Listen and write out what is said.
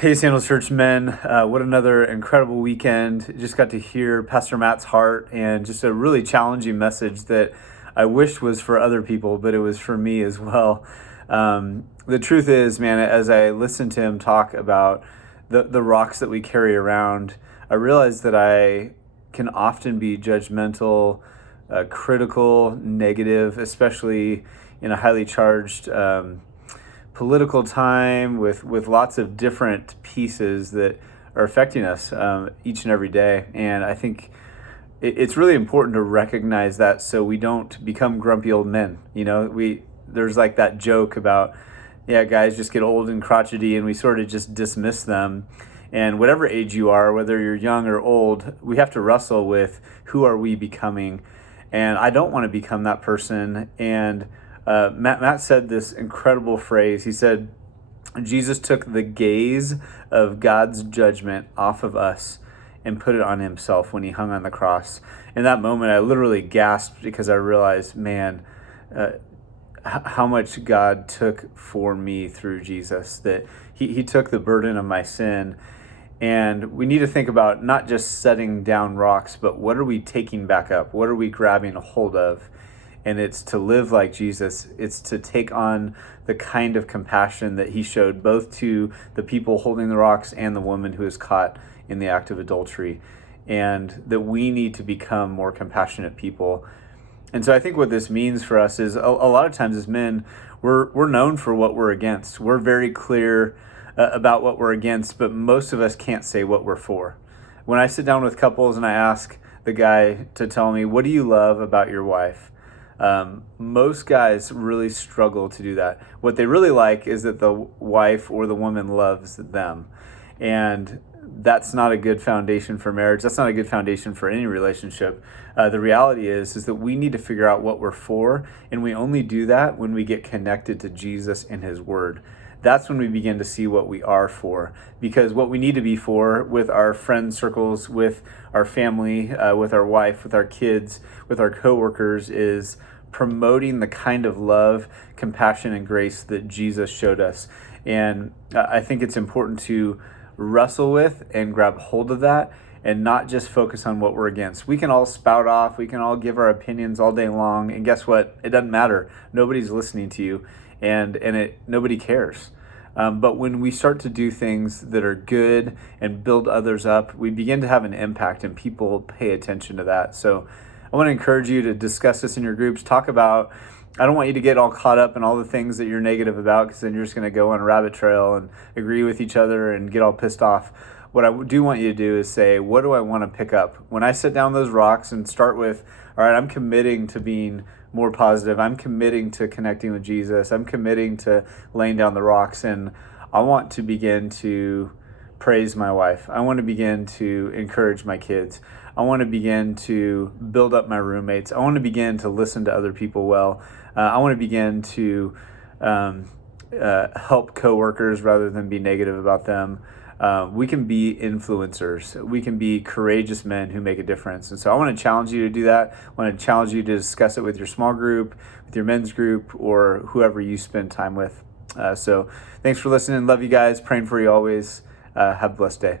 Hey, Sandals Church men, what another incredible weekend. Just got to hear Pastor Matt's heart and just a really challenging message that I wish was for other people, but it was for me as well. The truth is, man, as I listened to him talk about the rocks that we carry around, I realized that I can often be judgmental, critical, negative, especially in a highly charged political time with lots of different pieces that are affecting us each and every day. And I think it's really important to recognize that so we don't become grumpy old men. There's like that joke about, yeah, guys just get old and crotchety and we sort of just dismiss them. And whatever age you are, whether you're young or old, we have to wrestle with who are we becoming. And I don't want to become that person. And Matt said this incredible phrase. He said, Jesus took the gaze of God's judgment off of us and put it on himself when he hung on the cross. In that moment, I literally gasped because I realized, man, how much God took for me through Jesus, that he took the burden of my sin. And we need to think about not just setting down rocks, but what are we taking back up? What are we grabbing a hold of? And it's to live like Jesus. It's to take on the kind of compassion that he showed both to the people holding the rocks and the woman who was caught in the act of adultery. And that we need to become more compassionate people. And so I think what this means for us is a lot of times as men, we're known for what we're against. We're very clear about what we're against, but most of us can't say what we're for. When I sit down with couples and I ask the guy to tell me, what do you love about your wife? Most guys really struggle to do that. What they really like is that the wife or the woman loves them. And that's not a good foundation for marriage. That's not a good foundation for any relationship. The reality is that we need to figure out what we're for, and we only do that when we get connected to Jesus and his word. That's when we begin to see what we are for, because what we need to be for with our friend circles, with our family, with our wife, with our kids, with our coworkers is promoting the kind of love, compassion, and grace that Jesus showed us. And I think it's important to wrestle with and grab hold of that and not just focus on what we're against. We can all spout off, we can all give our opinions all day long, and guess what? It doesn't matter. Nobody's listening to you, and nobody cares. But when we start to do things that are good and build others up, we begin to have an impact and people pay attention to that. So I want to encourage you to discuss this in your groups. Talk about, I don't want you to get all caught up in all the things that you're negative about, because then you're just going to go on a rabbit trail and agree with each other and get all pissed off. What I do want you to do is say, what do I want to pick up? When I sit down those rocks and start with, all right, I'm committing to being more positive. I'm committing to connecting with Jesus. I'm committing to laying down the rocks. And I want to begin to praise my wife. I want to begin to encourage my kids. I want to begin to build up my roommates. I want to begin to listen to other people well. I want to begin to help coworkers rather than be negative about them. We can be influencers. We can be courageous men who make a difference. And so I want to challenge you to do that. I want to challenge you to discuss it with your small group, with your men's group, or whoever you spend time with. So thanks for listening. Love you guys. Praying for you always. Have a blessed day.